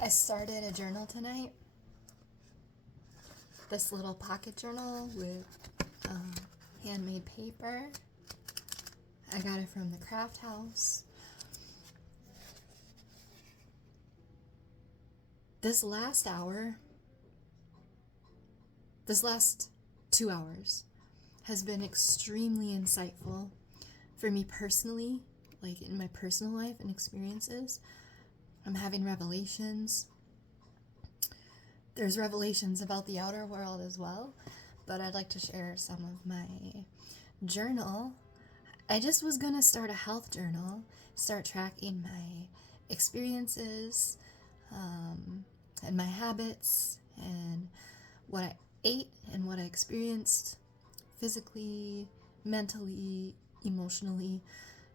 I started a journal tonight. This little pocket journal with handmade paper. I got it from the craft house. This last 2 hours has been extremely insightful for me personally, like in my personal life and experiences. I'm having revelations. There's revelations about the outer world as well, but I'd like to share some of my journal. I just was gonna start a health journal, start tracking my experiences, and my habits, and what I ate and what I experienced physically, mentally, emotionally.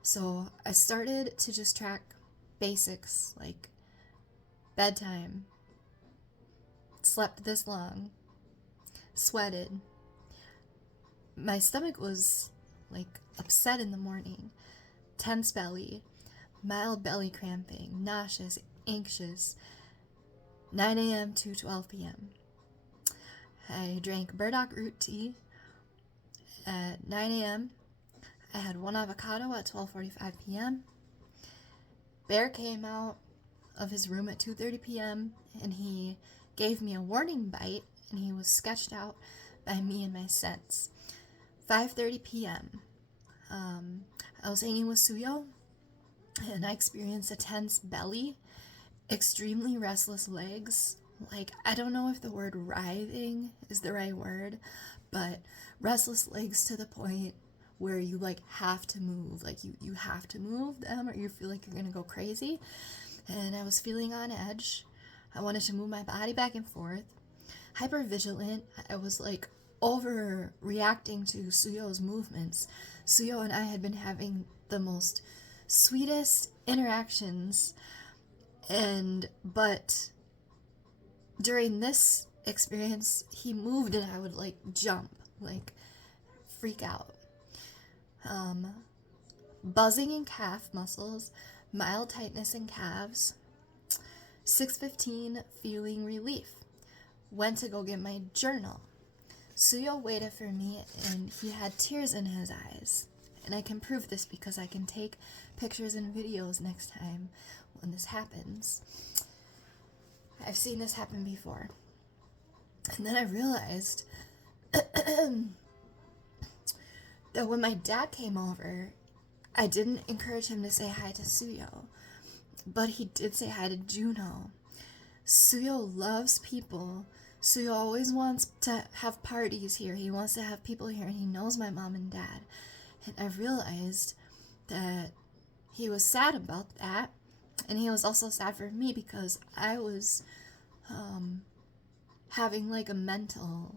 So I started to just track basics like bedtime, slept this long, sweated. My stomach was like upset in the morning, tense belly, mild belly cramping, nauseous, anxious, 9 a.m. to 12 p.m. I drank burdock root tea at 9 a.m. I had one avocado at 12:45 p.m. Bear came out of his room at 2:30 p.m. and he gave me a warning bite, and he was sketched out by me and my scents. 5:30 p.m. I was hanging with Suyo, and I experienced a tense belly, extremely restless legs. Like, I don't know if the word writhing is the right word, but restless legs to the point where you like have to move. Like you have to move them or you feel like you're gonna go crazy. And I was feeling on edge. I wanted to move my body back and forth. Hyper vigilant. I was like overreacting to Suyo's movements. Suyo and I had been having the most sweetest interactions, but during this experience he moved and I would like jump, like freak out. Buzzing in calf muscles, mild tightness in calves. 6:15, feeling relief. Went to go get my journal. Suyo waited for me and he had tears in his eyes. And I can prove this because I can take pictures and videos next time when this happens. I've seen this happen before. And then I realized that when my dad came over, I didn't encourage him to say hi to Suyo, but he did say hi to Juno. Suyo loves people. Suyo always wants to have parties here. He wants to have people here, and he knows my mom and dad. And I realized that he was sad about that, and he was also sad for me because I was having like a mental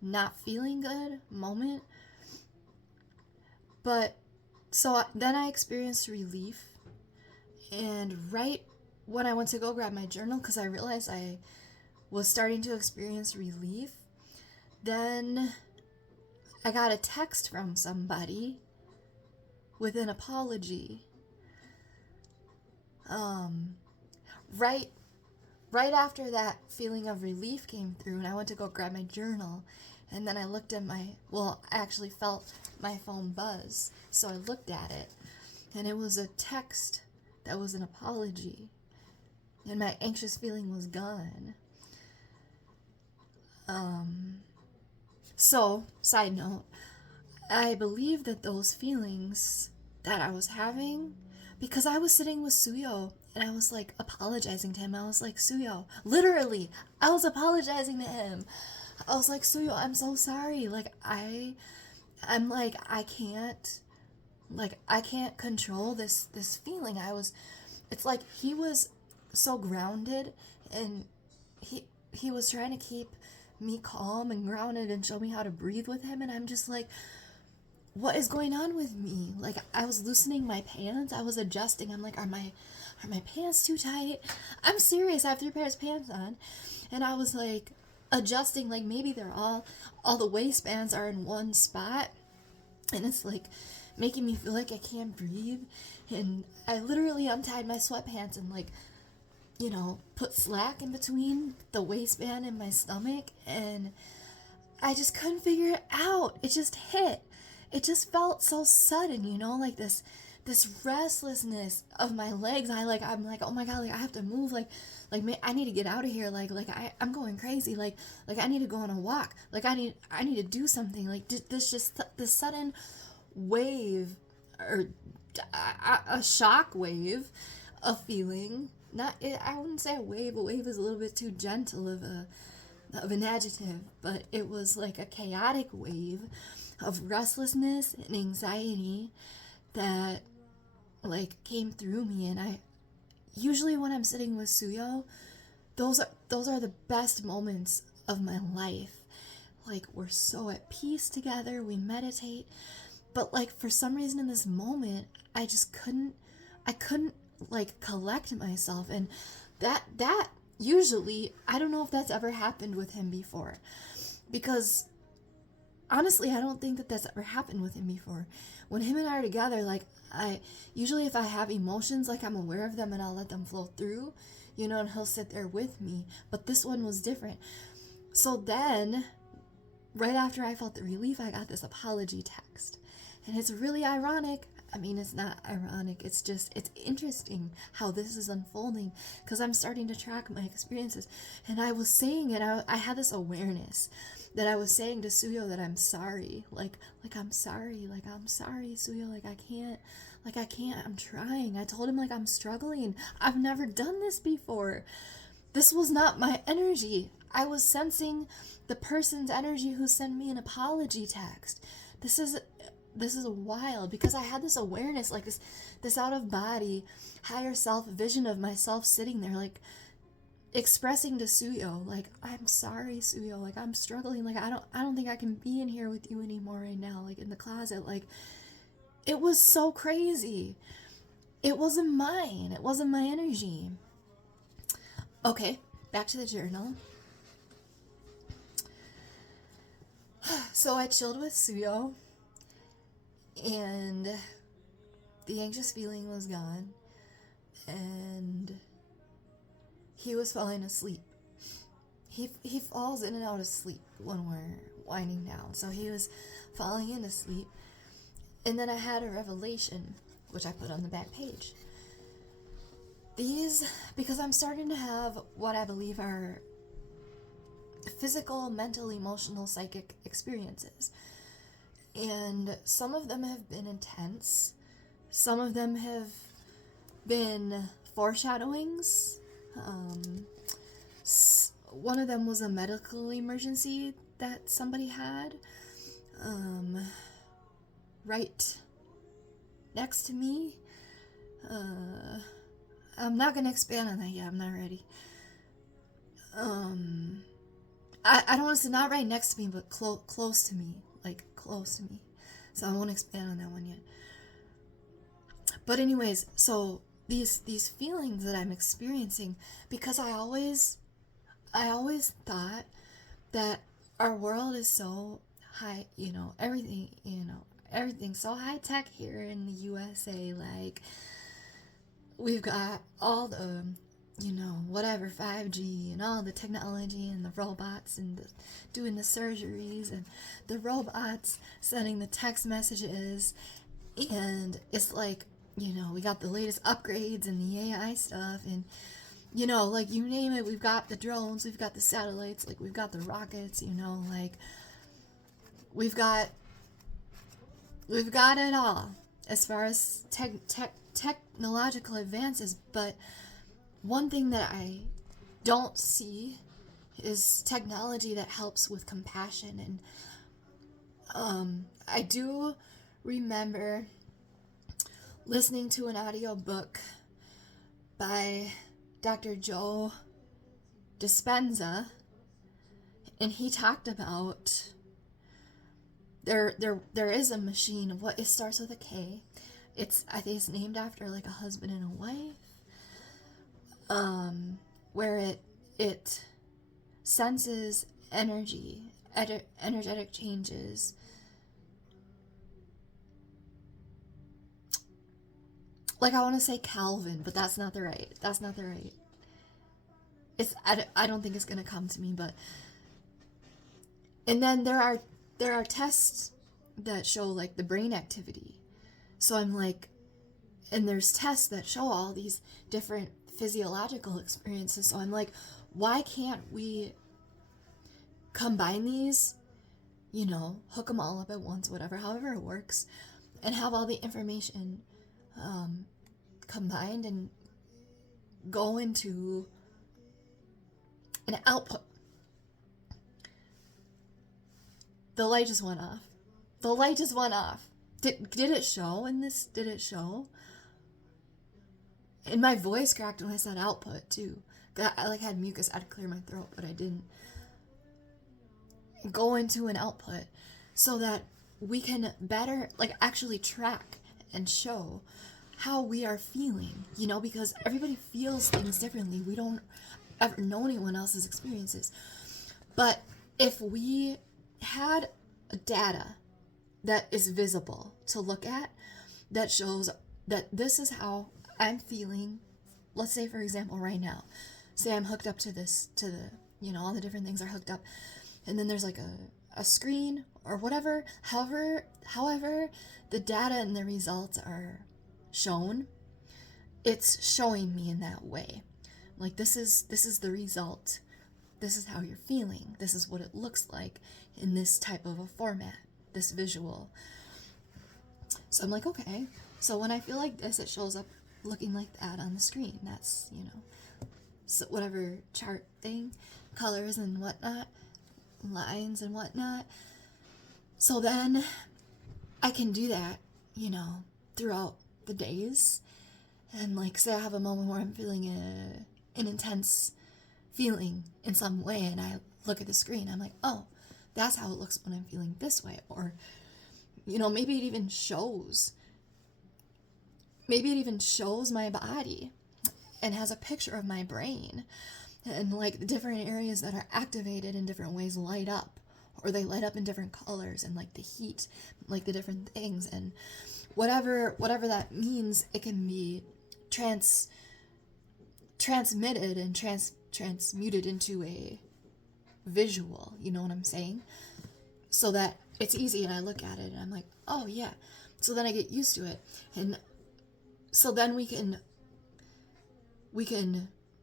not feeling good moment. But so then I experienced relief, and right when I went to go grab my journal because I realized I was starting to experience relief, then I got a text from somebody with an apology. Right after that feeling of relief came through and I went to go grab my journal, and then I looked at I actually felt my phone buzz, so I looked at it, and it was a text that was an apology, and my anxious feeling was gone. So, side note, I believe that those feelings that I was having, because I was sitting with Suyo and I was like apologizing to him. I was like, Suyo, literally, I was apologizing to him. I was like, Suyo, I'm so sorry. Like, I'm like, I can't control this feeling. It's like he was so grounded, and he was trying to keep me calm and grounded and show me how to breathe with him, and I'm just like, what is going on with me? Like, I was loosening my pants, I was adjusting. I'm like, are my pants too tight? I'm serious, I have 3 pairs of pants on, and I was like adjusting, like maybe they're all the waistbands are in one spot, and it's like making me feel like I can't breathe. And I literally untied my sweatpants and like put slack in between the waistband and my stomach, and I just couldn't figure it out. It just hit. It just felt so sudden, like this restlessness of my legs. I'm like, oh my god, like I have to move, man, I need to get out of here, I'm going crazy, like I need to go on a walk, like I need to do something, like this sudden wave, or a shock wave of feeling. I wouldn't say a wave. A wave is a little bit too gentle of an adjective, but it was like a chaotic wave of restlessness and anxiety that like came through me. And I usually, when I'm sitting with Suyo, those are the best moments of my life. Like, we're so at peace together, we meditate, but like for some reason in this moment I couldn't like collect myself. And that usually, I don't know if that's ever happened with him before, because honestly, I don't think that that's ever happened with him before. When him and I are together, like, I usually, if I have emotions, like, I'm aware of them and I'll let them flow through, and he'll sit there with me. But this one was different. So then, right after I felt the relief, I got this apology text. And it's really ironic. I mean, it's not ironic. It's interesting how this is unfolding, because I'm starting to track my experiences. And I was saying it, I had this awareness that I was saying to Suyo that I'm sorry. I'm sorry, Suyo, I can't, I'm trying. I told him, like, I'm struggling. I've never done this before. This was not my energy. I was sensing the person's energy who sent me an apology text. This is wild, because I had this awareness, like this out of body, higher self vision of myself sitting there, like expressing to Suyo, like, I'm sorry, Suyo, like, I'm struggling, like, I don't think I can be in here with you anymore right now, like, in the closet. Like, it was so crazy. It wasn't mine. It wasn't my energy. Okay, back to the journal. So I chilled with Suyo, and the anxious feeling was gone, and he was falling asleep. He falls in and out of sleep when we're winding down, so he was falling into sleep. And then I had a revelation, which I put on the back page. Because I'm starting to have what I believe are physical, mental, emotional, psychic experiences. And some of them have been intense. Some of them have been foreshadowings. One of them was a medical emergency that somebody had right next to me. I'm not going to expand on that yet. I'm not ready. I don't want to say not right next to me, but close to me. Like, close to me. So I won't expand on that one yet. But anyways, so these feelings that I'm experiencing, because I always thought that our world is so high, everything's so high tech here in the USA. Like, we've got all the, whatever, 5G and all the technology and the robots and doing the surgeries and the robots sending the text messages. And it's like, we got the latest upgrades and the AI stuff, and like, you name it, we've got the drones, we've got the satellites, like, we've got the rockets, like, we've got it all as far as technological advances. But one thing that I don't see is technology that helps with compassion. And I do remember listening to an audiobook by Dr. Joe Dispenza, and he talked about there is a machine. It starts with a K. I think it's named after, like, a husband and a wife, where it senses energy, energetic changes. Like, I want to say Calvin, but that's not the right. I don't think it's gonna come to me, but and then there are tests that show like the brain activity. So I'm like, and there's tests that show all these different physiological experiences. So I'm like, why can't we combine these, hook them all up at once, whatever, however it works, and have all the information combined and go into an output. The light just went off. The light just went off. Did it show in this? Did it show? And my voice cracked when I said output too. I like had mucus. I had to clear my throat, but I didn't. Go into an output so that we can better like actually track and show how we are feeling, because everybody feels things differently. We don't ever know anyone else's experiences. But if we had data that is visible to look at, that shows that this is how I'm feeling, let's say for example right now, say I'm hooked up to the all the different things are hooked up, and then there's like a screen or whatever, however the data and the results are shown, it's showing me in that way. Like this is the result. This is how you're feeling. This is what it looks like in this type of a format, this visual. So I'm like, okay. So when I feel like this, it shows up looking like that on the screen. That's, so whatever chart thing, colors and whatnot, lines and whatnot. So then I can do that, throughout the days. And like, say I have a moment where I'm feeling an intense feeling in some way, and I look at the screen, I'm like, oh, that's how it looks when I'm feeling this way. Or, maybe it even shows my body and has a picture of my brain, and like the different areas that are activated in different ways light up, or they light up in different colors, and like the heat, like the different things, and whatever that means, it can be transmitted and transmuted into a visual, you know what I'm saying? So that it's easy, and I look at it and I'm like, oh yeah. So then I get used to it, and so then we can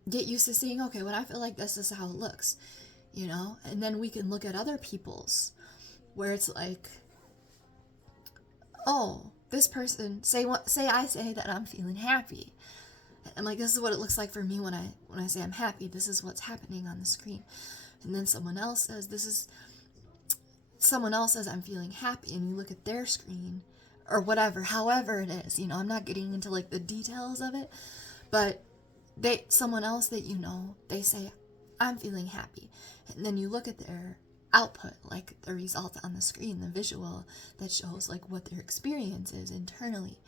get used to seeing, okay, when I feel like this is how it looks, and then we can look at other people's where it's like, oh, this person, say I say that I'm feeling happy, and like, this is what it looks like for me when I say I'm happy. This is what's happening on the screen. And then someone else says I'm feeling happy, and you look at their screen or whatever, however it is, I'm not getting into like the details of it, but someone else that they say I'm feeling happy, and then you look at their output, like the result on the screen, the visual that shows like what their experience is internally,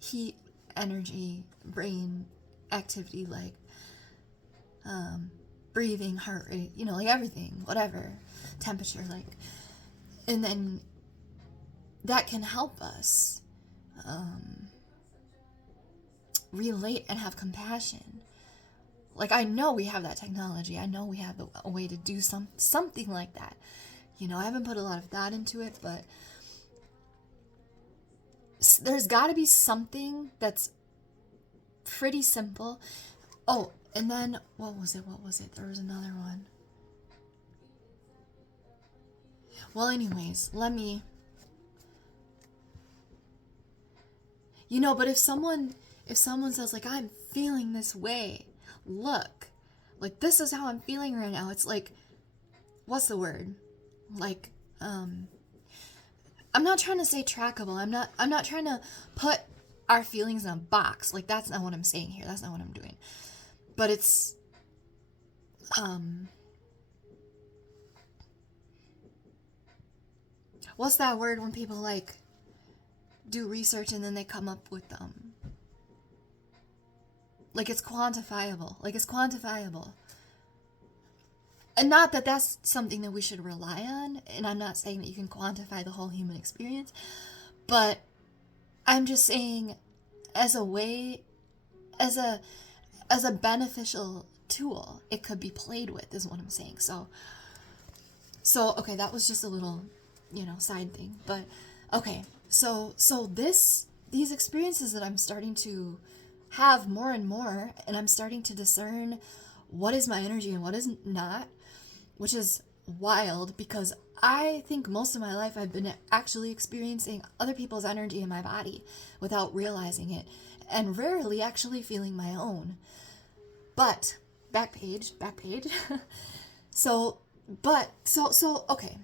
heat, energy, brain activity, like breathing, heart rate, like everything, whatever, temperature, like, and then that can help us relate and have compassion. Like, I know we have that technology. I know we have a way to do something like that. I haven't put a lot of thought into it, but there's got to be something that's pretty simple. Oh, and then, what was it? There was another one. Well, anyways, but if someone says, like, I'm feeling this way, look, like, this is how I'm feeling right now. It's like, what's the word? Like, I'm not trying to say trackable. I'm not trying to put our feelings in a box. Like, that's not what I'm saying here. That's not what I'm doing. But it's, what's that word when people, like, do research and then they come up with, like, it's quantifiable. And not that that's something that we should rely on, and I'm not saying that you can quantify the whole human experience, but I'm just saying as a as a beneficial tool. It could be played with, is what I'm saying. So okay, that was just a little, side thing. But okay, so these experiences that I'm starting to have more and more, and I'm starting to discern what is my energy and what is not, which is wild because I think most of my life I've been actually experiencing other people's energy in my body without realizing it, and rarely actually feeling my own. But back page. so okay.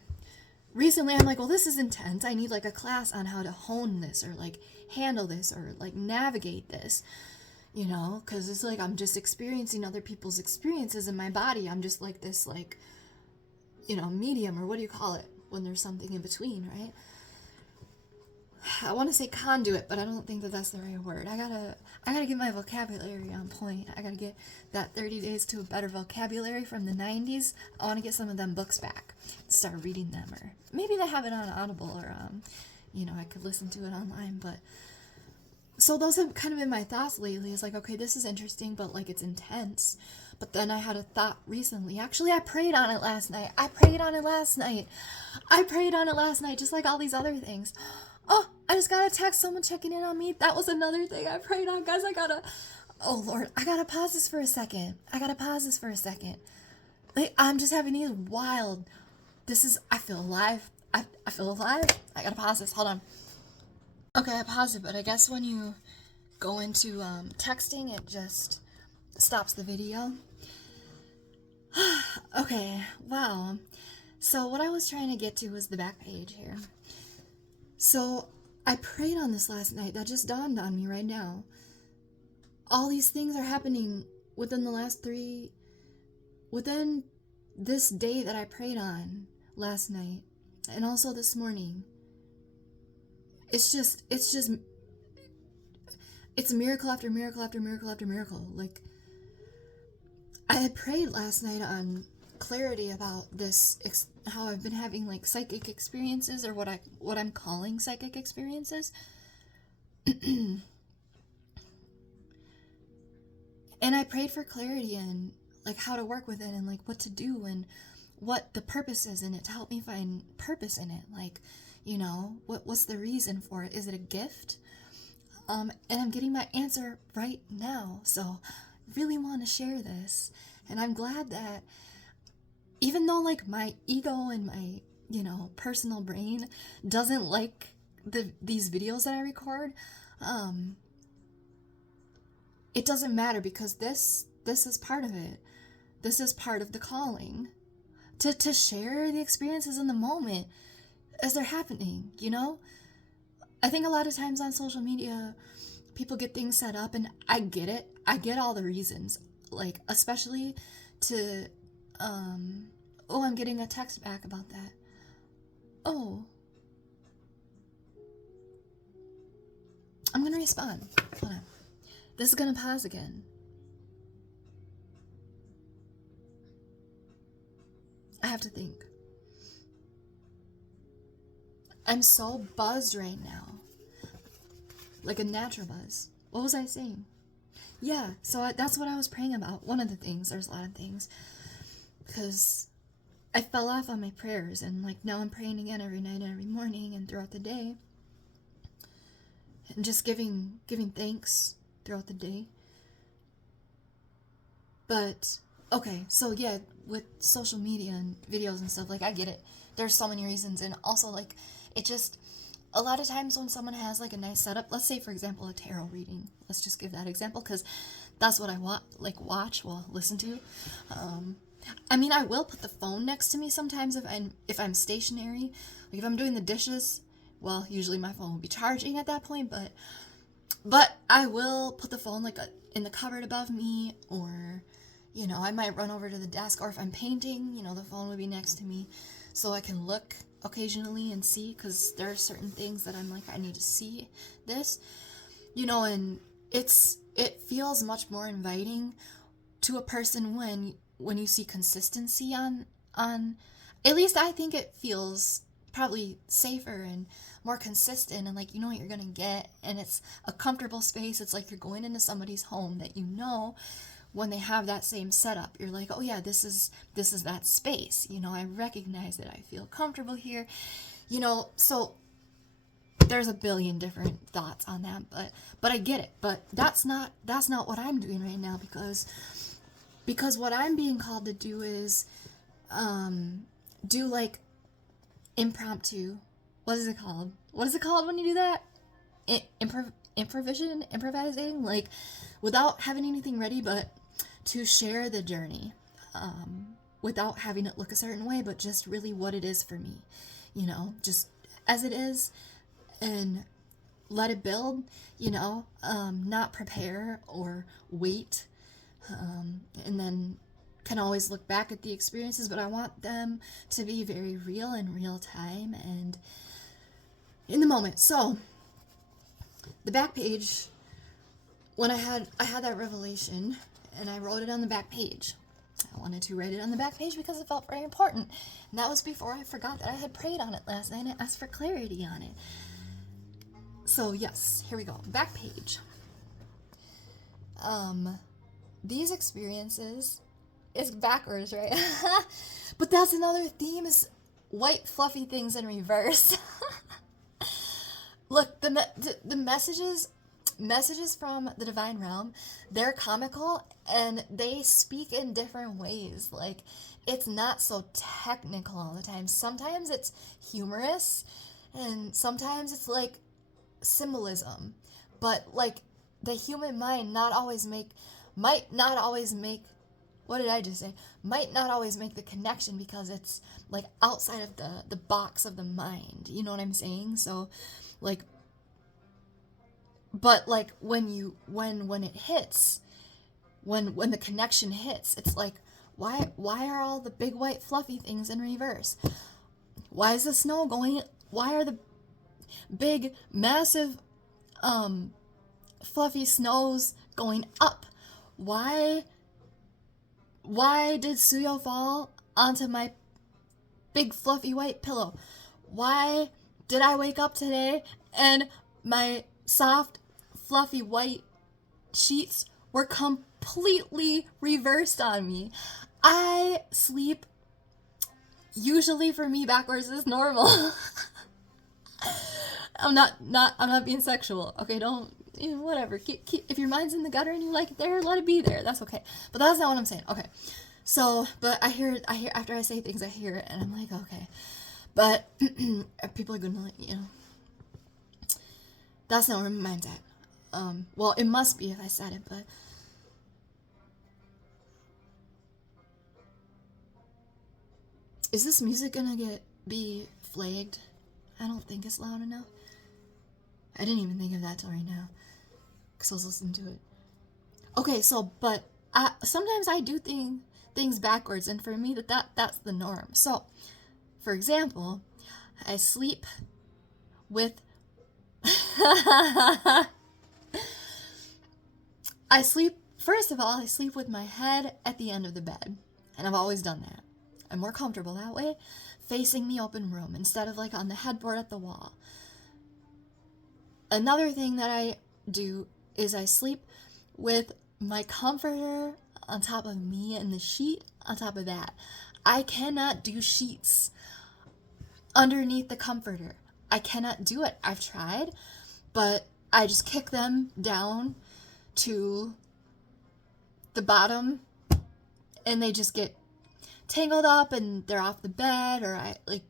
Recently I'm like, well, this is intense. I need like a class on how to hone this or like handle this or like navigate this, because it's like I'm just experiencing other people's experiences in my body. I'm just like this, like, medium, or what do you call it when there's something in between, right? I want to say conduit, but I don't think that that's the right word. I gotta get my vocabulary on point. I gotta get that 30 Days to a Better Vocabulary from the 90s. I want to get some of them books back, start reading them, or maybe they have it on Audible, or I could listen to it online. But so those have kind of been my thoughts lately. It's like, okay, this is interesting, but like it's intense. But then I had a thought recently. Actually, I prayed on it last night. Just like all these other things. Oh, I just got a text, someone checking in on me. That was another thing I prayed on. Guys, oh Lord, I gotta pause this for a second. Like, I'm just having these wild, I feel alive. I feel alive. I gotta pause this, hold on. Okay, I paused it, but I guess when you go into texting, it just stops the video. Okay, wow. So what I was trying to get to was the back page here. So I prayed on this last night. That just dawned on me right now. All these things are happening within within this day that I prayed on last night, and also this morning. It's miracle after miracle after miracle after miracle. Like, I had prayed last night on clarity about this, how I've been having like psychic experiences, or what I'm calling psychic experiences. And I prayed for clarity and like how to work with it, and like what to do, and what the purpose is in it, to help me find purpose in it. Like, what's the reason for it? Is it a gift? And I'm getting my answer right now. So really want to share this. And I'm glad that even though like my ego and my, personal brain doesn't like these videos that I record, it doesn't matter, because this is part of it. This is part of the calling. To share the experiences in the moment as they're happening, I think a lot of times on social media, people get things set up, and I get it. I get all the reasons, like, especially to, oh, I'm getting a text back about that. Oh. I'm gonna respond. Hold on. This is gonna pause again. I have to think. I'm so buzzed right now. Like a natural buzz. What was I saying? Yeah, so that's what I was praying about. One of the things. There's a lot of things. Because I fell off on my prayers, and like now I'm praying again every night and every morning and throughout the day. And just giving thanks throughout the day. But, okay, so yeah, with social media and videos and stuff, like, I get it. There's so many reasons, and also, like, it just, a lot of times when someone has, like, a nice setup, let's say, for example, a tarot reading. Let's just give that example, because that's what I want, like, listen to. I mean, I will put the phone next to me sometimes if I'm stationary. Like, if I'm doing the dishes, well, usually my phone will be charging at that point, but I will put the phone, like, in the cupboard above me, or, I might run over to the desk, or if I'm painting, the phone would be next to me, so I can look occasionally and see, because there are certain things that I'm like, I need to see this, and it feels much more inviting to a person when you see consistency on at least I think it feels probably safer and more consistent, and like, you know what you're gonna get, and it's a comfortable space. It's like you're going into somebody's home that when they have that same setup, you're like, oh yeah, this is that space. You know, I recognize it. I feel comfortable here. You know, so there's a billion different thoughts on that, but I get it. But that's not what I'm doing right now, because what I'm being called to do is do like impromptu. What is it called? What is it called when you do that? Improvising, like without having anything ready, but to share the journey, without having it look a certain way, but just really what it is for me, you know, just as it is, and let it build, you know, not prepare or wait, and then can always look back at the experiences, but I want them to be very real in real time and in the moment. So the back page, when I had that revelation and I wrote it on the back page. I wanted to write it on the back page because it felt very important. And that was before I forgot that I had prayed on it last night and asked for clarity on it. So yes, here we go. Back page. These experiences, it's backwards, right? But that's another theme, is white fluffy things in reverse. Look, the messages from the divine realm, they're comical and they speak in different ways. Like, it's not so technical all the time. Sometimes it's humorous and sometimes it's like symbolism. But like, the human mind might not always make what did I just say? Might not always make the connection because it's like outside of the box of the mind. You know what I'm saying? So like, but like when it hits, when the connection hits, it's like, why are all the big white fluffy things in reverse? Why is the snow going? Why are the big massive fluffy snows going up? Why did Suyo fall onto my big fluffy white pillow? Why did I wake up today and my soft fluffy white sheets were completely reversed on me? I sleep, usually for me, backwards is normal. I'm not being sexual. Okay, don't, you know, whatever. Keep, if your mind's in the gutter and you like it there, let it be there. That's okay. But that's not what I'm saying. Okay. So, but I hear after I say things, I hear it and I'm like, okay. But people are gonna, like, you know, that's not where my mind's at. Well, it must be if I said it, but is this music gonna be flagged? I don't think it's loud enough. I didn't even think of that till right now, because I was listening to it. Okay, so, but sometimes I do things backwards, and for me, that's the norm. So, for example, I sleep with... first of all, I sleep with my head at the end of the bed, and I've always done that. I'm more comfortable that way, facing the open room, instead of like on the headboard at the wall. Another thing that I do is I sleep with my comforter on top of me and the sheet on top of that. I cannot do sheets underneath the comforter. I cannot do it. I've tried, but I just kick them down to the bottom and they just get tangled up and they're off the bed, or I like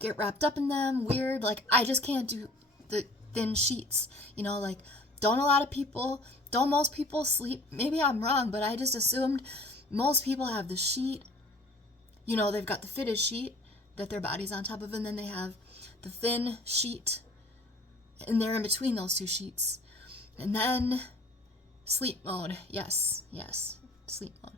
get wrapped up in them weird. Like, I just can't do the thin sheets, you know. Like, don't most people sleep, maybe I'm wrong, but I just assumed most people have the sheet, you know, they've got the fitted sheet that their body's on top of, and then they have the thin sheet and they're in between those two sheets. And then sleep mode. Yes, sleep mode.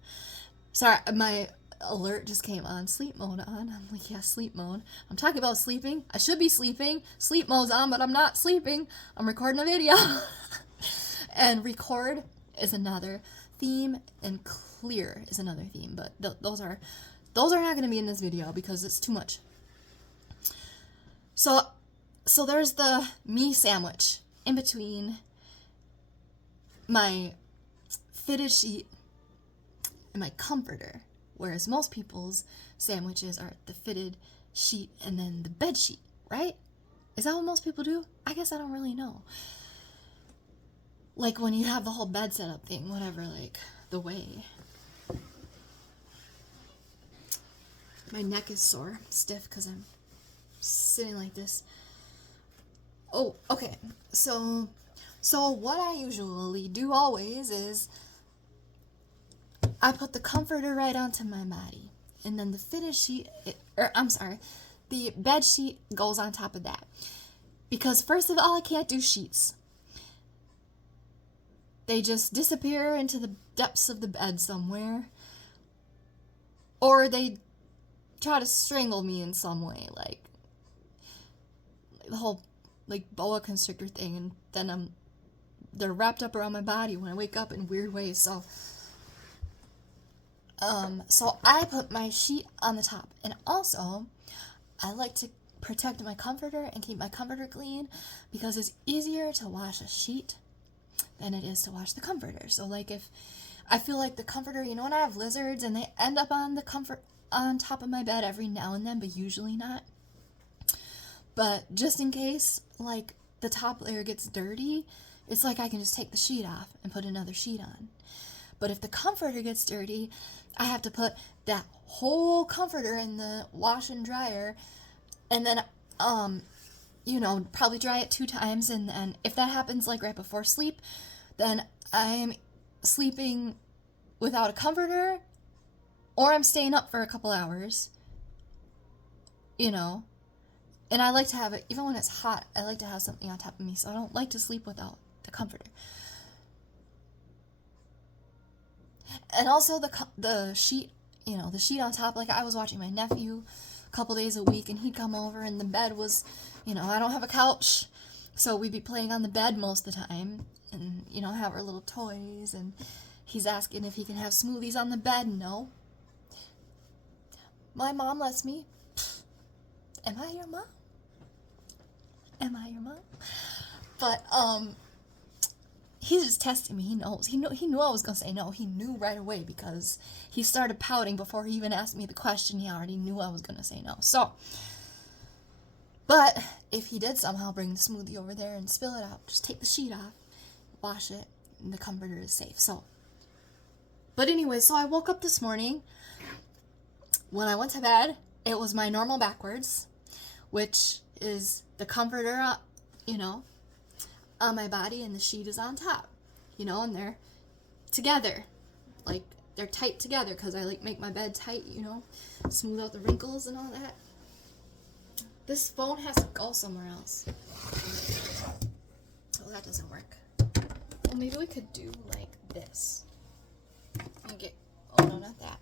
Sorry, my alert just came on. Sleep mode on. I'm like, yeah, sleep mode. I'm talking about sleeping. I should be sleeping. Sleep mode's on, but I'm not sleeping. I'm recording a video. And record is another theme, and clear is another theme. But those are not going to be in this video because it's too much. So there's the me sandwich in between my fitted sheet and my comforter, whereas most people's sandwiches are the fitted sheet and then the bed sheet, right? Is that what most people do? I guess I don't really know. Like when you have the whole bed setup thing, whatever, like the way. My neck is sore, stiff, because I'm sitting like this. Oh, okay. So what I usually do always is I put the comforter right onto my body, and then the fitted sheet, the bed sheet goes on top of that. Because first of all, I can't do sheets. They just disappear into the depths of the bed somewhere. Or they try to strangle me in some way, like the whole like boa constrictor thing, and then they're wrapped up around my body when I wake up in weird ways. So I put my sheet on the top, and also I like to protect my comforter and keep my comforter clean because it's easier to wash a sheet than it is to wash the comforter. So like if I feel like the comforter, you know, when I have lizards and they end up on top of my bed every now and then, but usually not. But just in case, like, the top layer gets dirty, it's like I can just take the sheet off and put another sheet on. But if the comforter gets dirty, I have to put that whole comforter in the wash and dryer, and then, probably dry it 2 times, and then if that happens, like, right before sleep, then I'm sleeping without a comforter, or I'm staying up for a couple hours, And I like to have it, even when it's hot, I like to have something on top of me, so I don't like to sleep without the comforter. And also the sheet, the sheet on top, like I was watching my nephew a couple days a week, and he'd come over, and the bed was, I don't have a couch, so we'd be playing on the bed most of the time, and, have our little toys, and he's asking if he can have smoothies on the bed. No. My mom lets me. Am I your mom? Am I your mom? But, he's just testing me. He knows. He knew I was going to say no. He knew right away because he started pouting before he even asked me the question. He already knew I was going to say no. So, but if he did somehow bring the smoothie over there and spill it out, just take the sheet off, wash it, and the comforter is safe. So, but anyway, so I woke up this morning. When I went to bed, it was my normal backwards, which is the comforter, on my body, and the sheet is on top, and they're together, like they're tight together, because I like make my bed tight, smooth out the wrinkles and all that. This phone has to go somewhere else. Oh, that doesn't work. Well, maybe we could do like this. Oh no, not that.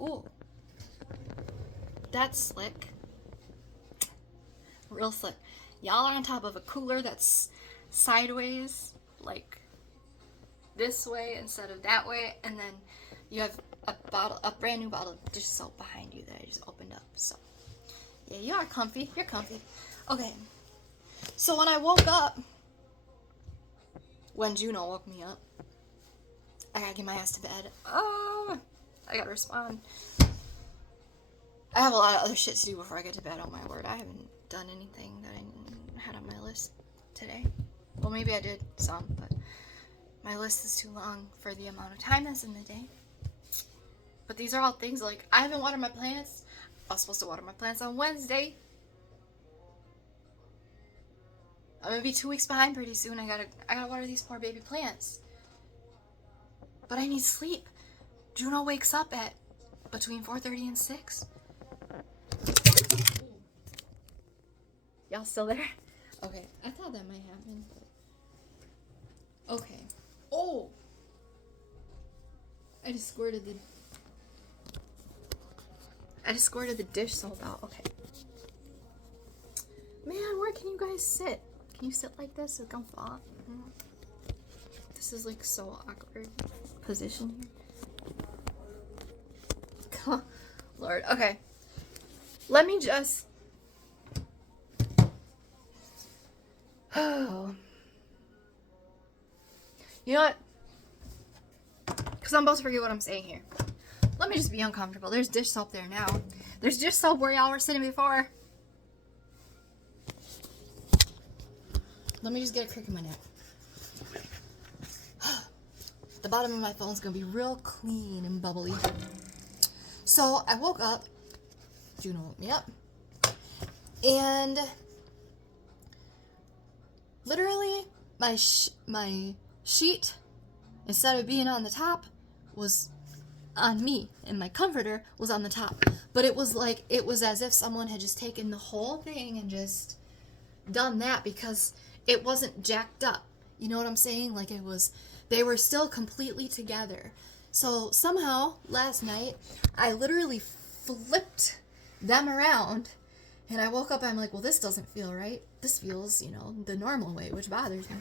Ooh, that's slick. Real slick. Y'all are on top of a cooler that's sideways, like this way instead of that way, and then you have a brand new bottle of dish soap behind you that I just opened up. So yeah, you are comfy. You're comfy. Okay. So when I woke up, when Juno woke me up, I gotta get my ass to bed. I gotta respond. I have a lot of other shit to do before I get to bed. Oh my word, I haven't done anything that I had on my list today. Well, maybe I did some, but my list is too long for the amount of time that's in the day. But these are all things like I haven't watered my plants. I was supposed to water my plants on Wednesday. I'm gonna be 2 weeks behind pretty soon. I gotta water these poor baby plants. But I need sleep. Juno wakes up at between 4:30 and 6. Y'all still there? Okay, I thought that might happen. But... Okay. Oh! I just squirted the dish soap out. Okay. Man, where can you guys sit? Can you sit like this so it don't fall off? This is like so awkward position here. Lord. Okay. Let me just... Oh. You know what? because I'm about to forget what I'm saying here. Let me just be uncomfortable. There's dish soap there now. There's dish soap where y'all were sitting before. Let me just get a crick in my neck. The bottom of my phone's gonna be real clean and bubbly. So I woke up. Juno woke me up. And literally my sheet, instead of being on the top, was on me, and my comforter was on the top. But it was as if someone had just taken the whole thing and just done that, because it wasn't jacked up. You know what I'm saying? Like, they were still completely together. So somehow last night I literally flipped them around, and I woke up, I'm like, well, this doesn't feel right. This feels, the normal way, which bothers me.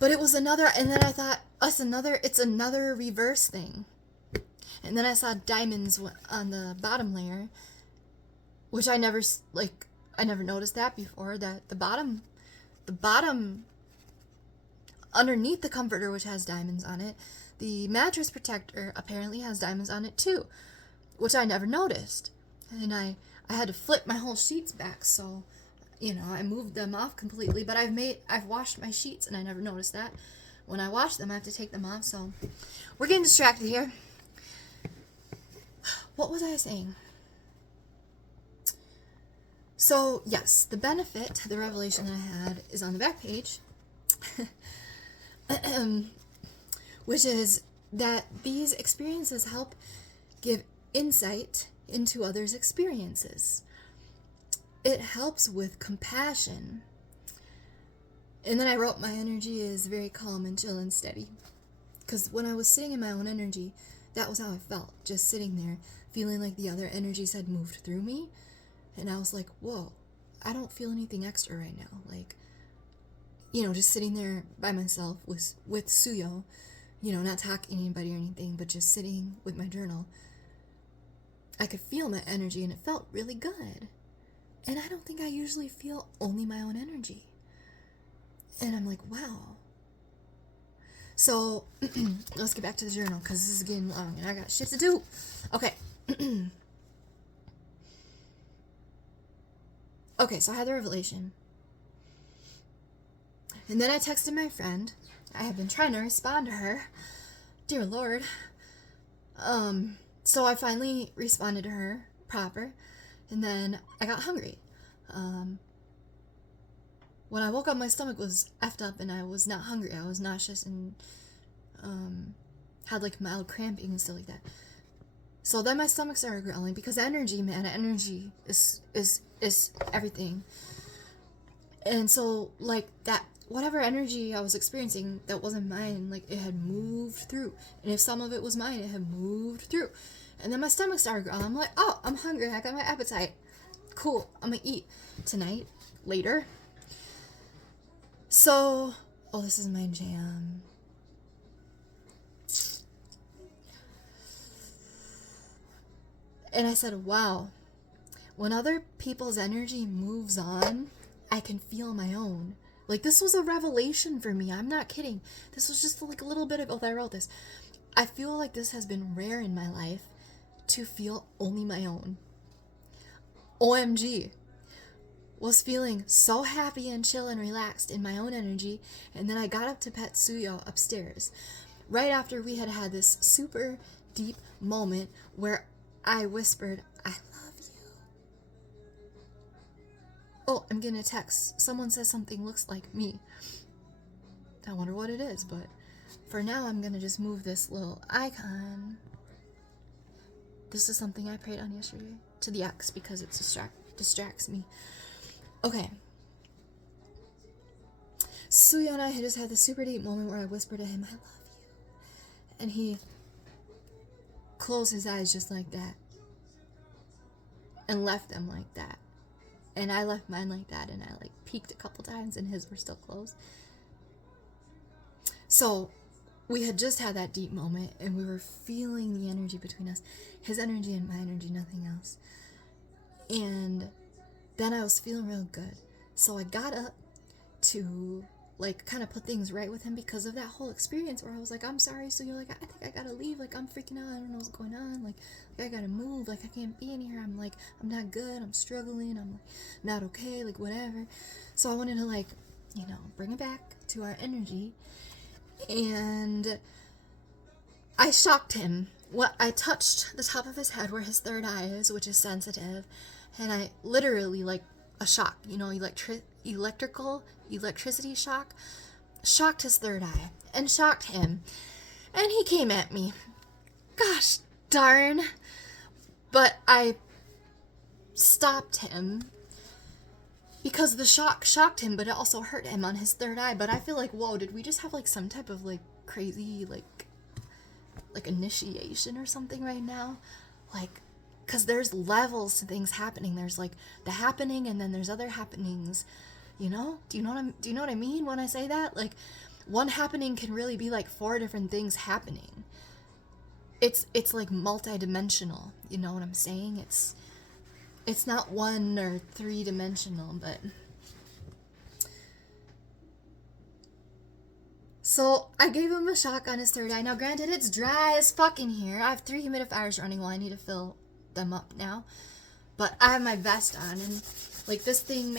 But it was another, and then I thought, it's another reverse thing. And then I saw diamonds on the bottom layer, which I never noticed that before, that the bottom underneath the comforter, which has diamonds on it, the mattress protector apparently has diamonds on it too, which I never noticed. And I had to flip my whole sheets back, so I moved them off completely. But I've washed my sheets, and I never noticed that. When I wash them, I have to take them off. So we're getting distracted here. What was I saying? So yes, the benefit, the revelation that I had, is on the back page. Which is that these experiences help give insight into others' experiences. It helps with compassion. And then I wrote, my energy is very calm and chill and steady. Because when I was sitting in my own energy, that was how I felt. Just sitting there, feeling like the other energies had moved through me. And I was like, whoa, I don't feel anything extra right now. Like, just sitting there by myself with Suyo, not talking to anybody or anything, but just sitting with my journal. I could feel my energy, and it felt really good. And I don't think I usually feel only my own energy. And I'm like, wow. So let's get back to the journal, because this is getting long and I got shit to do. Okay. Okay, so I had the revelation. And then I texted my friend. I have been trying to respond to her. Dear Lord. So I finally responded to her proper. And then I got hungry. When I woke up, my stomach was effed up and I was not hungry. I was nauseous and had mild cramping and stuff like that. So then my stomach started growling, because energy, man, energy is everything. And so that, whatever energy I was experiencing that wasn't mine, it had moved through. And if some of it was mine, it had moved through. And then my stomach started growling. I'm like, oh, I'm hungry. I got my appetite. Cool. I'm gonna eat tonight, later. So, this is my jam. And I said, wow, when other people's energy moves on, I can feel my own. This was a revelation for me. I'm not kidding. This was just a little bit ago that I wrote this. I feel like this has been rare in my life, to feel only my own. OMG. Was feeling so happy and chill and relaxed in my own energy, and then I got up to pet Suyo upstairs. Right after we had this super deep moment where I whispered, I love you. Oh, I'm getting a text. Someone says something looks like me. I wonder what it is, but for now I'm going to just move this little icon. This is something I prayed on yesterday to the X, because it distracts me. Okay. Suyo and I had just had this super deep moment where I whispered to him, I love you. And he closed his eyes just like that. And left them like that. And I left mine like that, and I peeked a couple times, and his were still closed. So we had just had that deep moment, and we were feeling the energy between us. His energy and my energy, nothing else. And then I was feeling real good. So I got up to like kind of put things right with him because of that whole experience where I was like, I'm sorry, so you're like, I think I gotta leave, like I'm freaking out, I don't know what's going on, like I gotta move, like I can't be in here, I'm like, I'm not good, I'm struggling, I'm like not okay, like whatever. So I wanted to like, you know, bring it back to our energy, and I shocked him. I touched the top of his head where his third eye is, which is sensitive, and I literally, like a shock, you know, electricity shock, shocked his third eye and shocked him, and he came at me. Gosh darn. But I stopped him because the shock shocked him, but it also hurt him on his third eye. But I feel like, whoa, did we just have like some type of like crazy like initiation or something right now? Like, because there's levels to things happening. There's like the happening, and then there's other happenings, you know? Do you know what I mean when I say that? Like, one happening can really be like 4 different things happening. It's like multi-dimensional, you know what I'm saying? It's not 1 or 3 dimensional, but so I gave him a shock on his third eye. Now granted, it's dry as fuck in here. I have 3 humidifiers running. Well, I need to fill them up now, but I have my vest on, and like this thing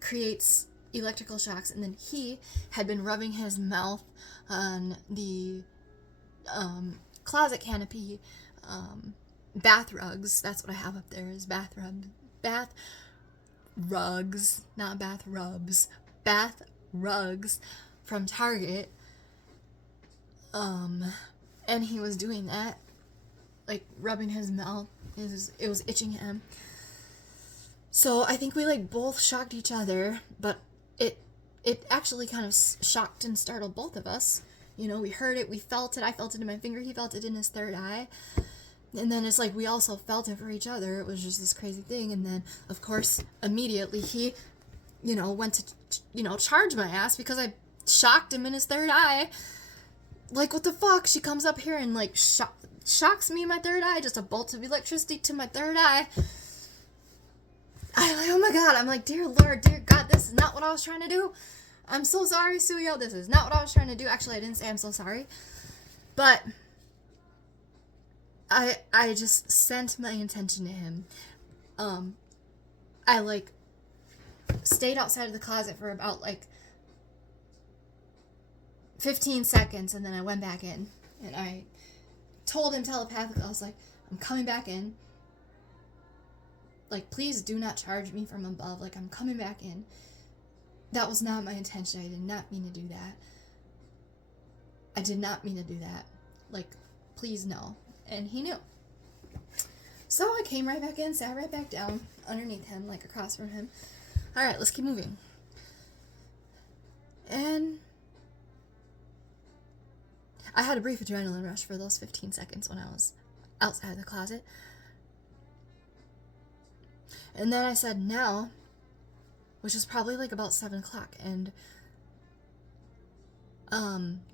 creates electrical shocks. And then he had been rubbing his mouth on the closet canopy bath rugs. That's what I have up there, is bath rugs, not bath rubs, bath rugs from Target. And he was doing that, like rubbing his mouth. It was itching him. So I think we like both shocked each other, but it actually kind of shocked and startled both of us. You know, we heard it, we felt it. I felt it in my finger, he felt it in his third eye. And then it's like we also felt it for each other. It was just this crazy thing. And then, of course, immediately he, you know, went to, you know, charge my ass because I shocked him in his third eye. Like, what the fuck? She comes up here and, like, shocks me in my third eye. Just a bolt of electricity to my third eye. I'm like, oh my god. I'm like, dear Lord, dear God, this is not what I was trying to do. I'm so sorry, Suyo. This is not what I was trying to do. Actually, I didn't say I'm so sorry. But I just sent my intention to him. I, like, stayed outside of the closet for about, like, 15 seconds, and then I went back in. And I told him telepathically, I was like, I'm coming back in. Like, please do not charge me from above. Like, I'm coming back in. That was not my intention. I did not mean to do that. I did not mean to do that. Like, please no. And he knew. So I came right back in, sat right back down underneath him, like across from him. Alright, let's keep moving. And I had a brief adrenaline rush for those 15 seconds when I was outside the closet. And then I said now, which is probably like about 7 o'clock, and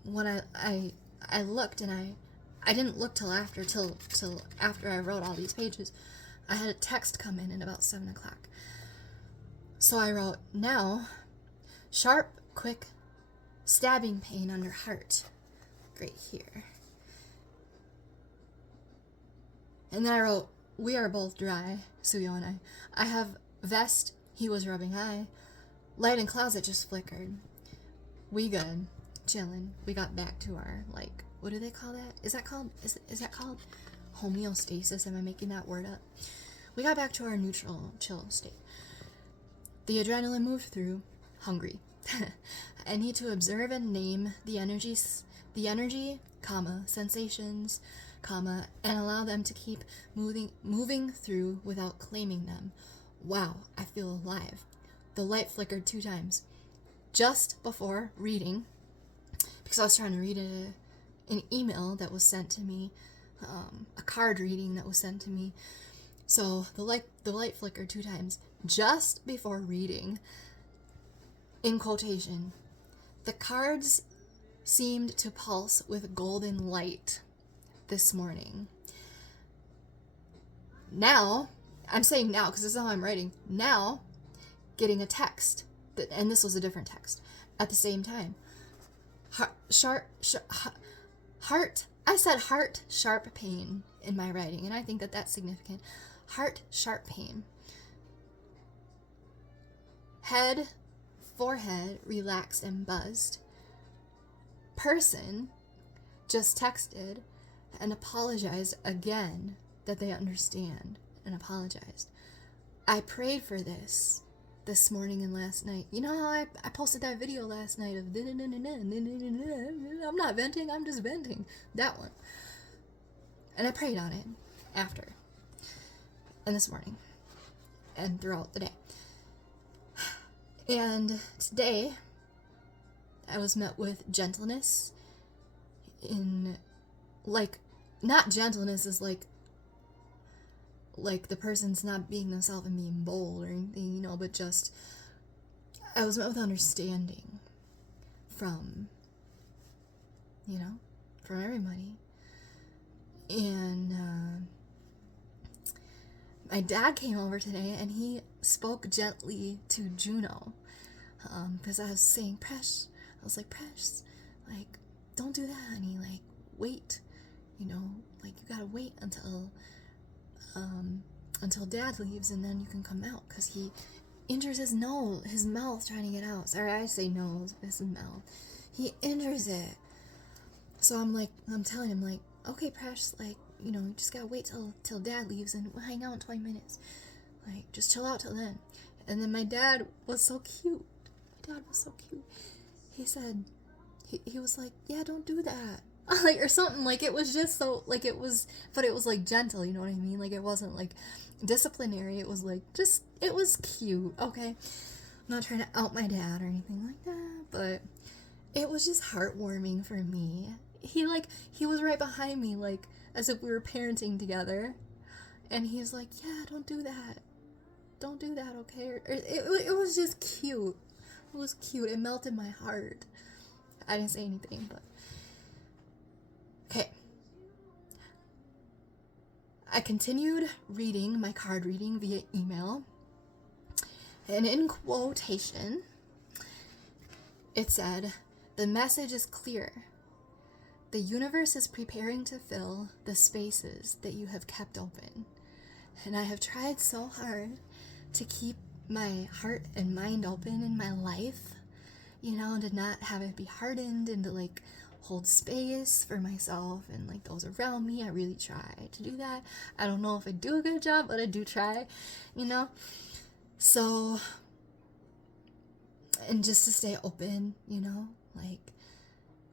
when I looked, and I didn't look till after I wrote all these pages. I had a text come in at about 7 o'clock. So I wrote, now, sharp, quick, stabbing pain under heart, right here. And then I wrote, we are both dry, Suyo and I. I have vest, he was rubbing eye. Light in closet just flickered. We good, chillin'. We got back to our, like, what do they call that? Is that called homeostasis? Am I making that word up? We got back to our neutral, chill state. The adrenaline moved through, hungry. I need to observe and name the energy, comma, sensations, comma, and allow them to keep moving through without claiming them. Wow, I feel alive. The light flickered 2 times. Just before reading, because I was trying to read an email that was sent to me, a card reading that was sent to me. So the light flickered 2 times. Just before reading, in quotation, the cards seemed to pulse with golden light this morning. Now, I'm saying now because this is how I'm writing. Now, getting a text, and this was a different text. at the same time. Heart, I said heart sharp pain in my writing, and I think that that's significant. Heart sharp pain. Head, forehead, relaxed and buzzed. Person just texted and apologized again that they understand and apologized. I prayed for this morning and last night. You know how I posted that video last night of I'm not venting, I'm just venting. That one. And I prayed on it after. And this morning. And throughout the day. And today, I was met with gentleness in, like, not gentleness as like the person's not being themselves and being bold or anything, you know, but just, I was met with understanding from, you know, from everybody. And my dad came over today and he spoke gently to Juno, because I was saying, Presh, I was like, Presh, like, don't do that, honey, like, wait, you know, like, you gotta wait until dad leaves and then you can come out, because he injures his mouth trying to get out. Sorry, I say nose, but it's his mouth. He injures it. So I'm telling him, like, okay, Presh, like, you know, you just gotta wait till dad leaves and we'll hang out in 20 minutes. Like, just chill out till then. And then my dad was so cute. He said, he was like, yeah, don't do that. Like, or something, like, it was just so, like, it was like gentle, you know what I mean? Like, it wasn't like disciplinary, it was like, just, it was cute, okay? I'm not trying to out my dad or anything like that, but it was just heartwarming for me. He was right behind me, like, as if we were parenting together, and he's like, yeah, don't do that, okay? It was just cute. It was cute. It melted my heart. I didn't say anything, but okay. I continued reading my card reading via email, and in quotation, it said, the message is clear. The universe is preparing to fill the spaces that you have kept open. And I have tried so hard to keep my heart and mind open in my life, you know, to not have it be hardened and to, like, hold space for myself and, like, those around me. I really try to do that. I don't know if I do a good job, but I do try, you know. So, and just to stay open, you know, like,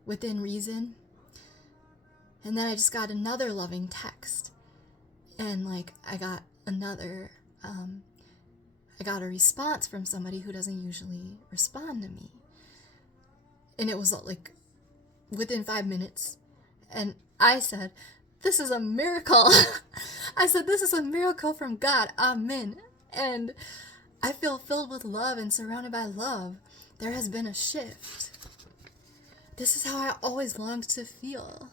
within reason. And then I just got another loving text. And, like, I got a response from somebody who doesn't usually respond to me. And it was, like, within 5 minutes. And I said, this is a miracle. I said, this is a miracle from God. Amen. And I feel filled with love and surrounded by love. There has been a shift. This is how I always longed to feel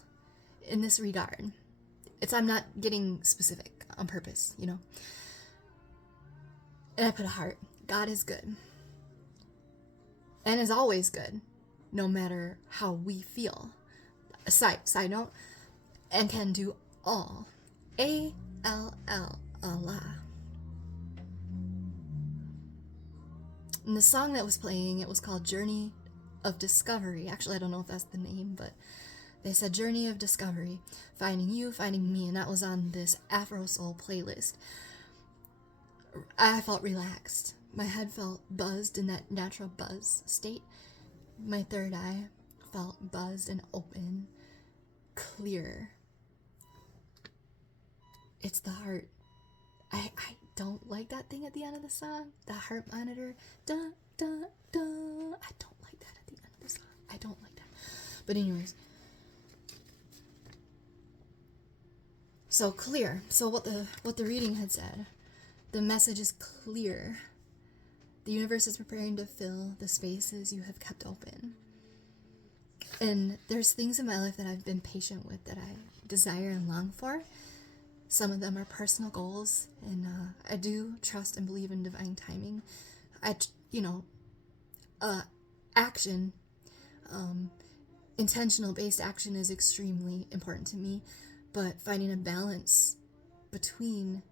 in this regard. I'm not getting specific on purpose, you know. And I put a heart. God is good. And is always good, no matter how we feel. Side note, and can do all. A-L-L, Allah. And the song that was playing, it was called Journey of Discovery. Actually, I don't know if that's the name, but they said Journey of Discovery, finding you, finding me, and that was on this Afro Soul playlist. I felt relaxed. My head felt buzzed in that natural buzz state. My third eye felt buzzed and open, clear. It's the heart. I don't like that thing at the end of the song. The heart monitor. Da, da, da. I don't like that at the end of the song. I don't like that. But anyways. So clear. So what the reading had said. The message is clear. The universe is preparing to fill the spaces you have kept open. And there's things in my life that I've been patient with that I desire and long for. Some of them are personal goals, and I do trust and believe in divine timing. I action, intentional based action is extremely important to me, but finding a balance between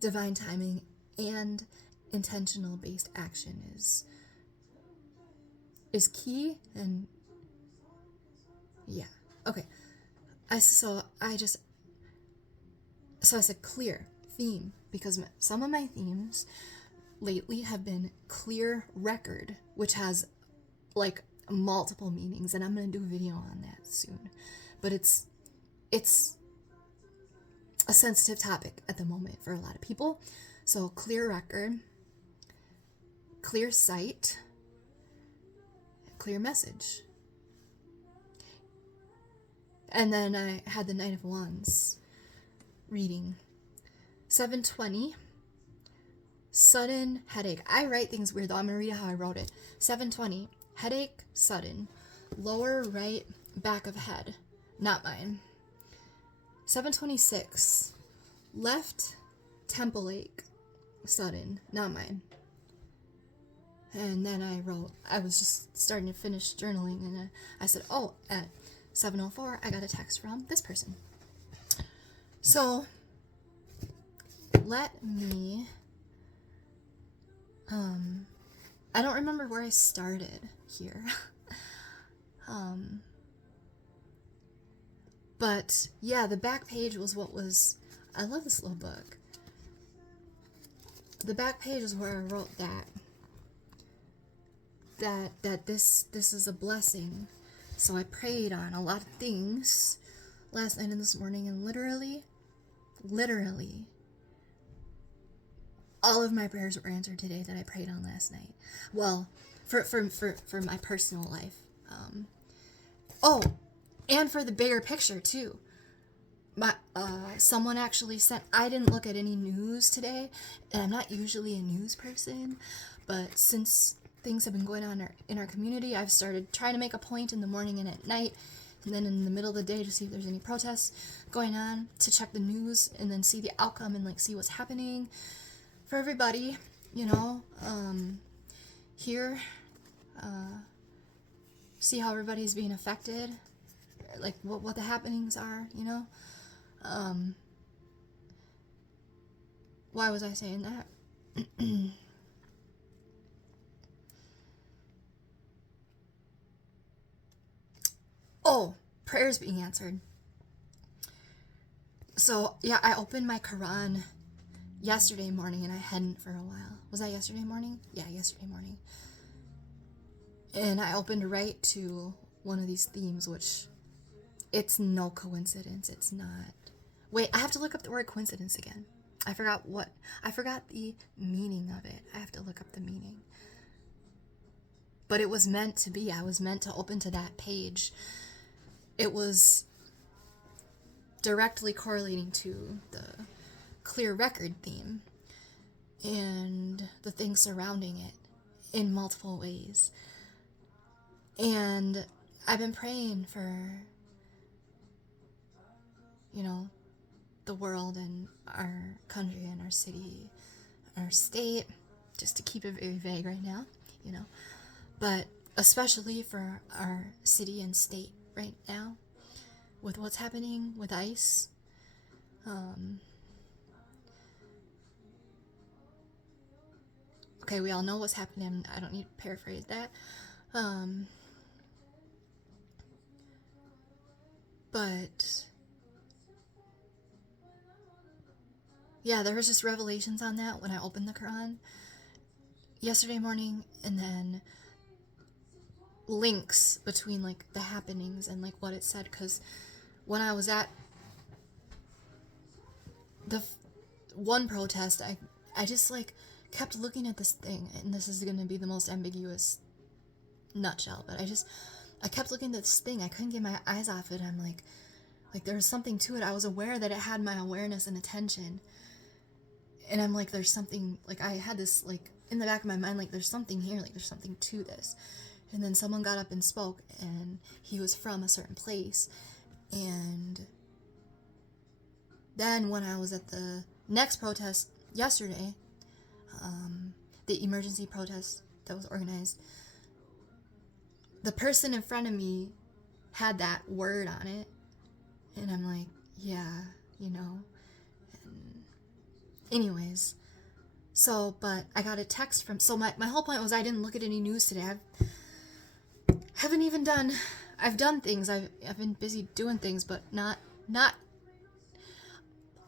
divine timing and intentional based action is key. And yeah, okay. I said clear theme, because some of my themes lately have been clear record, which has like multiple meanings, and I'm gonna do a video on that soon. But it's a sensitive topic at the moment for a lot of people. So clear record, clear sight, clear message. And then I had the Knight of Wands reading. 720, sudden headache. I write things weird though. I'm going to read it how I wrote it. 720, headache, sudden, lower right back of head. Not mine. 726, left temple ache, sudden. Not mine. And then I was just starting to finish journaling, and I said, oh, at 7:04, I got a text from this person. So, let me, I don't remember where I started here. But yeah, the back page was I love this little book. The back page is where I wrote that this is a blessing. So I prayed on a lot of things last night and this morning, and literally all of my prayers were answered today that I prayed on last night. Well, for my personal life. And for the bigger picture too. Someone actually sent, I didn't look at any news today, and I'm not usually a news person, but since things have been going on in our community, I've started trying to make a point in the morning and at night, and then in the middle of the day to see if there's any protests going on, to check the news and then see the outcome and like see what's happening for everybody, you know, here, see how everybody's being affected, like what the happenings are, you know. Why was I saying that? Oh, prayers being answered. So, yeah, I opened my Quran yesterday morning, and I hadn't for a while. Was that yesterday morning? Yeah, yesterday morning. And I opened right to one of these themes, which it's no coincidence. It's not. Wait, I have to look up the word coincidence again. I forgot the meaning of it. I have to look up the meaning. But it was meant to be. I was meant to open to that page. It was directly correlating to the clear record theme and the things surrounding it in multiple ways. And I've been praying for, you know, the world and our country and our city, our state, just to keep it very vague right now, you know, but especially for our city and state right now with what's happening with ICE. Okay, we all know what's happening. I don't need to paraphrase that. But yeah, there was just revelations on that when I opened the Quran yesterday morning, and then links between like the happenings and like what it said, because when I was at the one protest, I just like kept looking at this thing, and this is going to be the most ambiguous nutshell, but I kept looking at this thing. I couldn't get my eyes off it. I'm like there was something to it. I was aware that it had my awareness and attention, and I'm like, there's something, like I had this like in the back of my mind, like there's something here, like there's something to this. And then someone got up and spoke, and he was from a certain place. And then when I was at the next protest yesterday, the emergency protest that was organized, the person in front of me had that word on it. And I'm like, yeah, you know. And anyways, so, but I got a text from, so my whole point was I didn't look at any news today. I've done things. I've been busy doing things, but not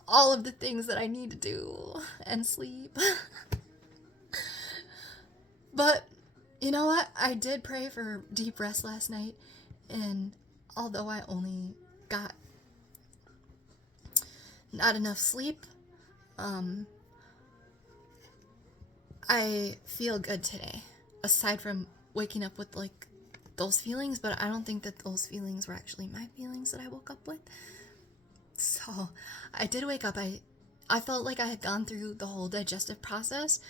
all of the things that I need to do and sleep. But you know what? I did pray for deep rest last night, and although I only got not enough sleep, I feel good today, aside from waking up with like those feelings, but I don't think that those feelings were actually my feelings that I woke up with. So I did wake up. I felt like I had gone through the whole digestive process,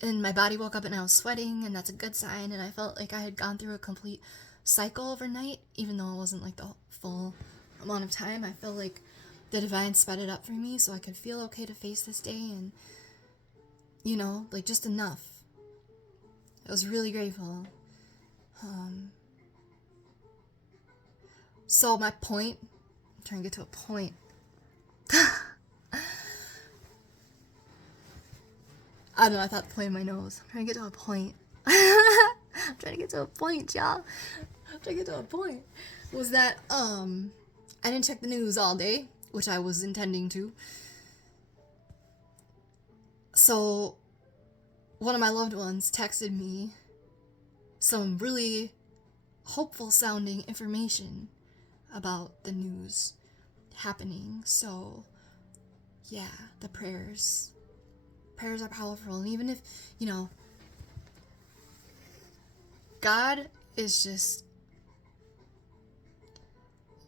and my body woke up and I was sweating, and that's a good sign. And I felt like I had gone through a complete cycle overnight, even though it wasn't like the full amount of time. I feel like the divine sped it up for me so I could feel okay to face this day, and you know, like just enough. I was really grateful. So my point, I'm trying to get to a point. I don't know, I thought the point in my nose. I'm trying to get to a point. I'm trying to get to a point, y'all. I'm trying to get to a point. Was that, I didn't check the news all day, which I was intending to. So, one of my loved ones texted me some really hopeful sounding information about the news happening. So, yeah, the prayers are powerful. And even if, you know, God is just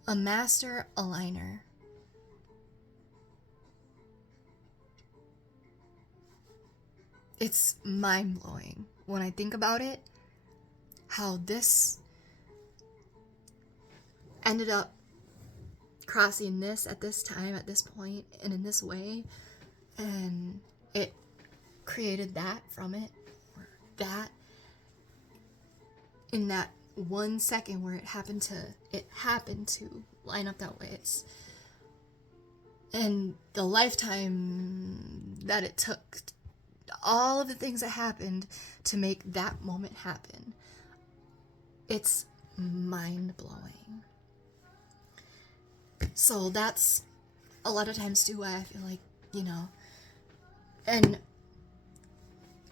a master aligner. It's mind-blowing when I think about it, how this ended up crossing this at this time, at this point, and in this way, and it created that from it, or that, in that 1 second where it happened to line up that way. And the lifetime that it took, all of the things that happened to make that moment happen, it's mind-blowing. So that's a lot of times too why I feel like, you know, and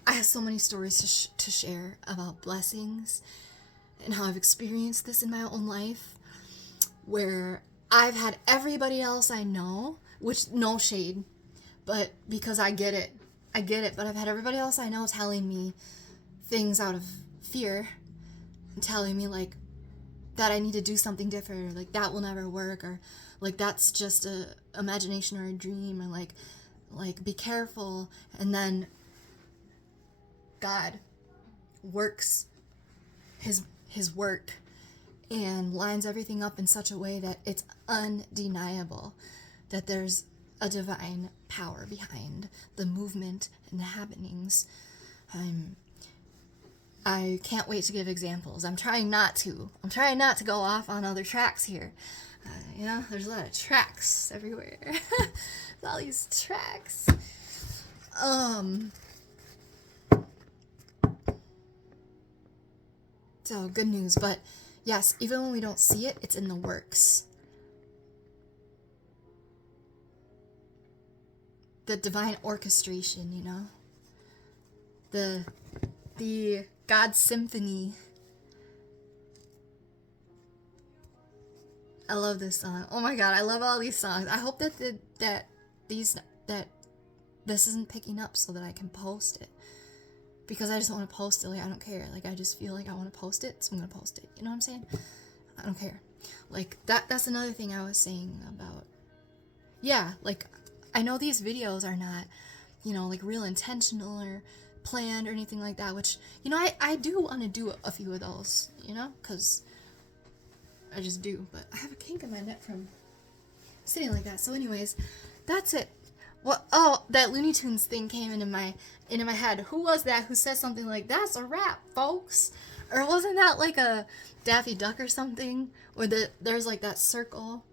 I have so many stories to share about blessings and how I've experienced this in my own life, where I've had everybody else I know, which, no shade, but because I get it, but I've had everybody else I know telling me things out of fear, and telling me like that I need to do something different, or like that will never work, or like that's just a imagination or a dream, or like be careful. And then God works his work and lines everything up in such a way that it's undeniable that there's a divine power behind the movement and the happenings. I can't wait to give examples. I'm trying not to go off on other tracks here. You know, there's a lot of tracks everywhere. All these tracks. So good news, but yes, even when we don't see it, it's in the works. The divine orchestration, you know? The God symphony. I love this song. Oh my god, I love all these songs. I hope that this isn't picking up so that I can post it. Because I just want to post it. Like, I don't care. Like, I just feel like I want to post it, so I'm going to post it. You know what I'm saying? I don't care. Like, that's another thing I was saying about... Yeah, like, I know these videos are not, you know, like, real intentional or planned or anything like that, which, you know, I do want to do a few of those, you know? Because I just do. But I have a kink in my neck from sitting like that. So anyways, that's it. Well, oh, that Looney Tunes thing came into my head. Who was that who said something like, that's a wrap, folks? Or wasn't that like a Daffy Duck or something? Where there's like that circle,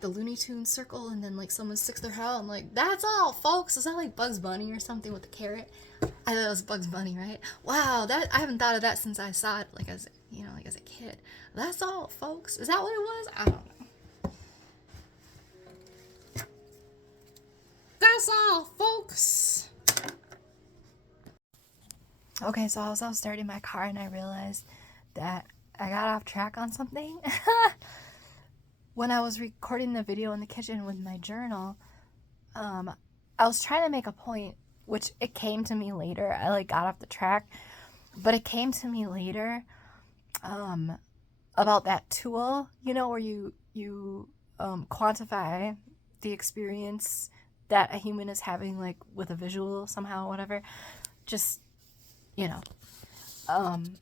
the Looney Tunes circle, and then like someone sticks their head out and like, that's all, folks. Is that like Bugs Bunny or something with the carrot? I thought it was Bugs Bunny, right? Wow, that I haven't thought of that since I saw it like as like as a kid. That's all, folks. Is that what it was? I don't know. That's all, folks. Okay, so I was out starting my car and I realized that I got off track on something. When I was recording the video in the kitchen with my journal, I was trying to make a point, which it came to me later. I like got off the track, but it came to me later about that tool, where you quantify the experience that a human is having, like with a visual somehow, whatever. Just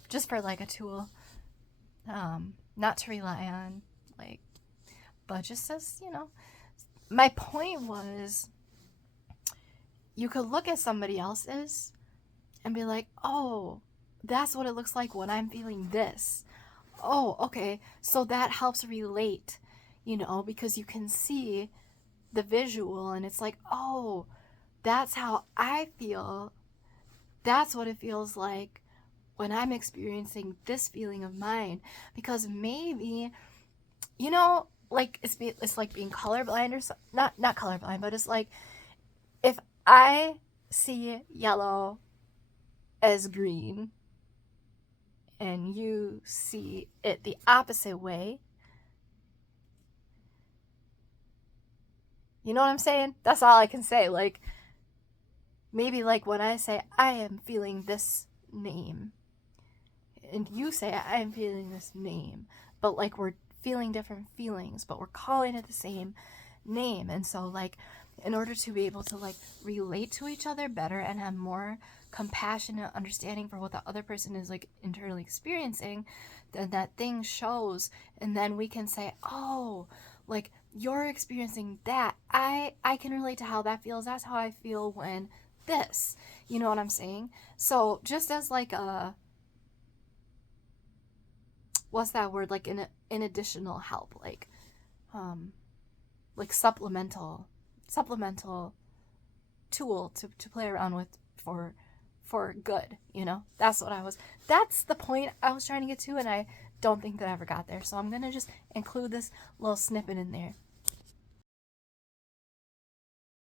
just for like a tool, not to rely on, like, but just as, my point was, you could look at somebody else's and be like, oh, that's what it looks like when I'm feeling this. Oh, okay, so that helps relate, because you can see the visual and it's like, oh, that's how I feel. That's what it feels like when I'm experiencing this feeling of mine. Because maybe, like it's like being colorblind or so, not colorblind, but it's like if I see yellow as green and you see it the opposite way, you know what I'm saying? That's all I can say. Like, maybe like when I say I am feeling this name and you say I am feeling this name, but like we're feeling different feelings, but we're calling it the same name. And so like in order to be able to like relate to each other better and have more compassionate understanding for what the other person is like internally experiencing, then that thing shows, and then we can say, oh, like you're experiencing that, I can relate to how that feels. That's how I feel when this, you know what I'm saying? So just as like a, what's that word, like an additional help, like supplemental tool to play around with for good, that's the point I was trying to get to, and I don't think that I ever got there, so I'm gonna just include this little snippet in there.